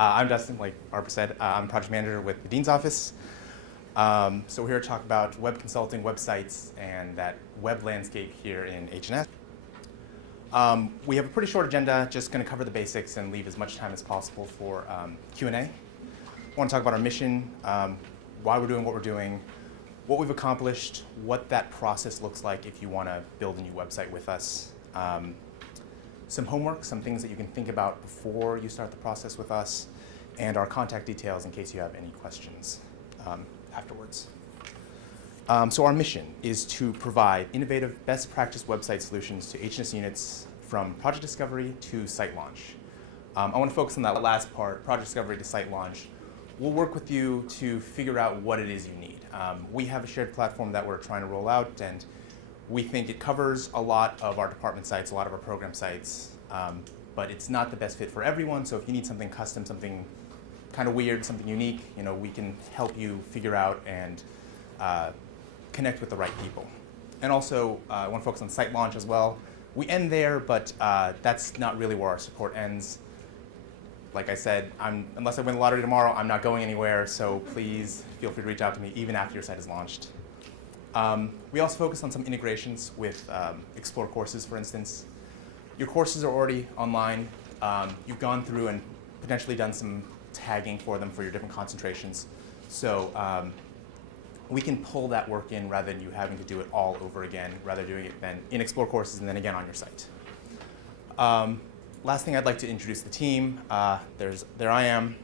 I'm Dustin, like Barbara said. I'm project manager with the Dean's Office. So we're here to talk about web consulting, websites, and that web landscape here in H&S. We have a pretty short agenda, just going to cover the basics and leave as much time as possible for Q&A. I want to talk about our mission, why we're doing what we're doing, what we've accomplished, what that process looks like if you want to build a new website with us. Some homework, some things that you can think about before you start the process with us, and our contact details in case you have any questions afterwards. So our mission is to provide innovative best practice website solutions to H&S units from project discovery to site launch. I want to focus on that last part, project discovery to site launch. We'll work with you to figure out what it is you need. We have a shared platform that we're trying to roll out, and we think it covers a lot of our department sites, a lot of our program sites, but it's not the best fit for everyone. So if you need something custom, something kind of weird, something unique, we can help you figure out and connect with the right people. And also, I want to focus on site launch as well. We end there, but that's not really where our support ends. Like I said, unless I win the lottery tomorrow, I'm not going anywhere. So please feel free to reach out to me even after your site is launched. We also focus on some integrations with Explore courses, for instance. Your courses are already online. You've gone through and potentially done some tagging for them for your different concentrations. So we can pull that work in rather than you having to do it all over again, rather doing it then in Explore courses and then again on your site. Last thing, I'd like to introduce the team. There I am,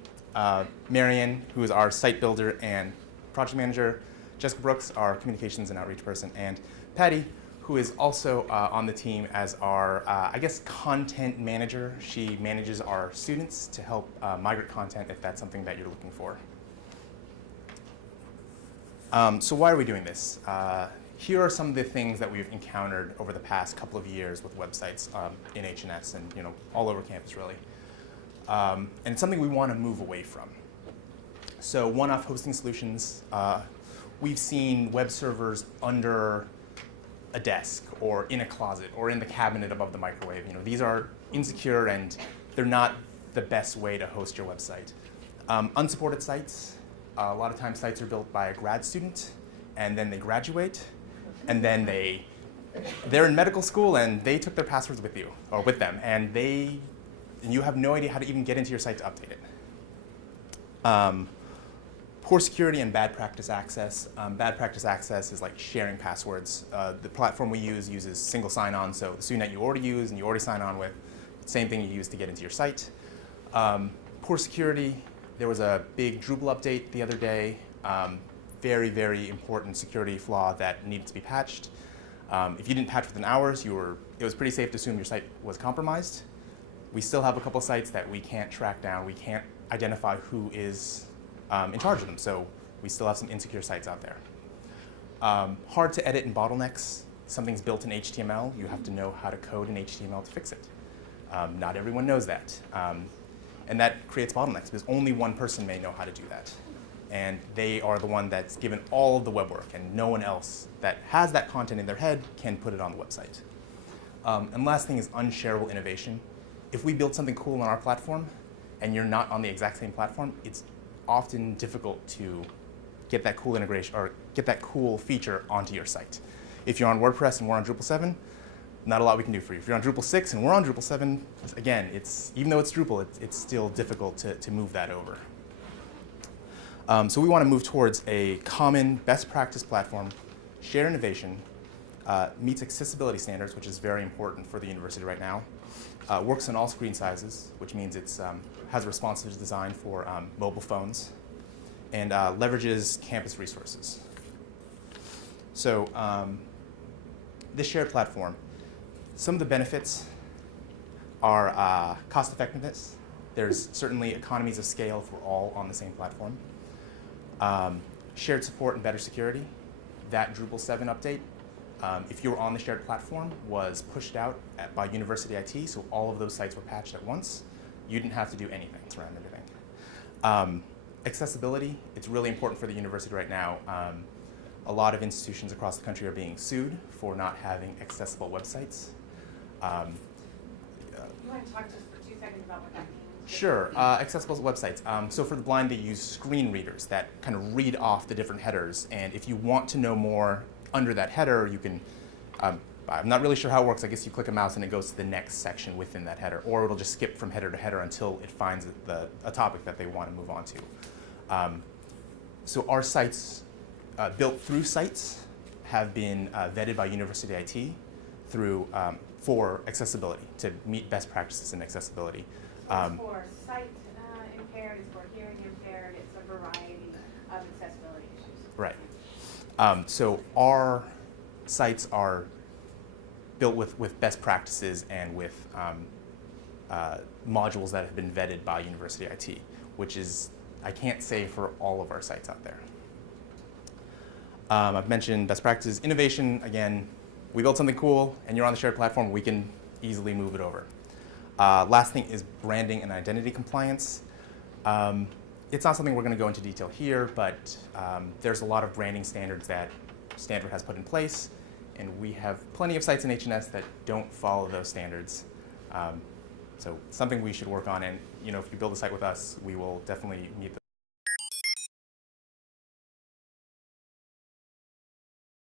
Marion, who is our site builder and project manager, Jessica Brooks, our communications and outreach person, and Patty, who is also on the team as our, content manager. She manages our students to help migrate content if that's something that you're looking for. So why are we doing this? Here are some of the things that we've encountered over the past couple of years with websites in H&S and all over campus really. And it's something we want to move away from. So one-off hosting solutions. We've seen web servers under a desk or in a closet or in the cabinet above the microwave. These are insecure and they're not the best way to host your website. Unsupported sites. A lot of times sites are built by a grad student and then they graduate and then they're in medical school and they took their passwords with you or with them and you have no idea how to even get into your site to update it. Poor security and bad practice access. Bad practice access is like sharing passwords. The platform we use uses single sign-on, so the student that you already use and you already sign on with, same thing you use to get into your site. Poor security. There was a big Drupal update the other day. Very, very important security flaw that needed to be patched. If you didn't patch within hours, it was pretty safe to assume your site was compromised. We still have a couple sites that we can't track down. We can't identify who is in charge of them, so we still have some insecure sites out there. Hard to edit and bottlenecks. Something's built in HTML, you have to know how to code in HTML to fix it. Not everyone knows that. And that creates bottlenecks because only one person may know how to do that. And they are the one that's given all of the web work, and no one else that has that content in their head can put it on the website. And last thing is unshareable innovation. If we build something cool on our platform and you're not on the exact same platform, it's often difficult to get that cool integration or get that cool feature onto your site. If you're on WordPress and we're on Drupal 7, not a lot we can do for you. If you're on Drupal 6 and we're on Drupal 7, again, even though it's Drupal, it's still difficult to move that over. So we want to move towards a common best practice platform, shared innovation, meets accessibility standards, which is very important for the university right now, works on all screen sizes, which means it has a responsive design for mobile phones, and leverages campus resources. So this shared platform, some of the benefits are cost effectiveness. There's certainly economies of scale if we're all on the same platform. Shared support and better security. That Drupal 7 update, if you were on the shared platform, was pushed out by University IT, so all of those sites were patched at once. You didn't have to do anything around everything. Accessibility, it's really important for the university right now. A lot of institutions across the country are being sued for not having accessible websites. You want to talk just for 2 seconds about what that means? Sure, accessible websites. So for the blind, they use screen readers that kind of read off the different headers. And if you want to know more under that header, you can, I'm not really sure how it works. I guess you click a mouse and it goes to the next section within that header. Or it'll just skip from header to header until it finds a topic that they want to move on to. So our sites, built through sites, have been vetted by University IT through, for accessibility, to meet best practices in accessibility. It's for sight impaired, it's for hearing impaired, it's a variety of accessibility issues. Right. So our sites are built with best practices and with modules that have been vetted by University IT, which is, I can't say for all of our sites out there. I've mentioned best practices. Innovation, again, we built something cool and you're on the shared platform, we can easily move it over. Last thing is branding and identity compliance. It's not something we're going to go into detail here, but there's a lot of branding standards that Stanford has put in place, and we have plenty of sites in H&S that don't follow those standards. So something we should work on, and if you build a site with us, we will definitely meet those.